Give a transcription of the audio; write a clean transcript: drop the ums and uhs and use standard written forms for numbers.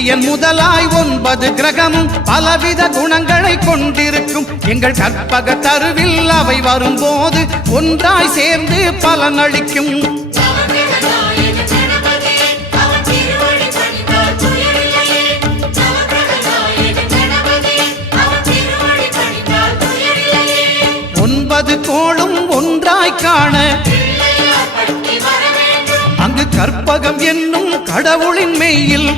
சூரியன் முதலாய் 9 கிரகமும் பலவித குணங்களை கொண்டிருக்கும். எங்கள் கற்பக தருவில் அவை வரும்போது ஒன்றாய் சேர்ந்து பலனளிக்கும். கோளும் ஒன்றாய் காண அங்கு கற்பகம் என்னும் கடவுளின் மெய்யில்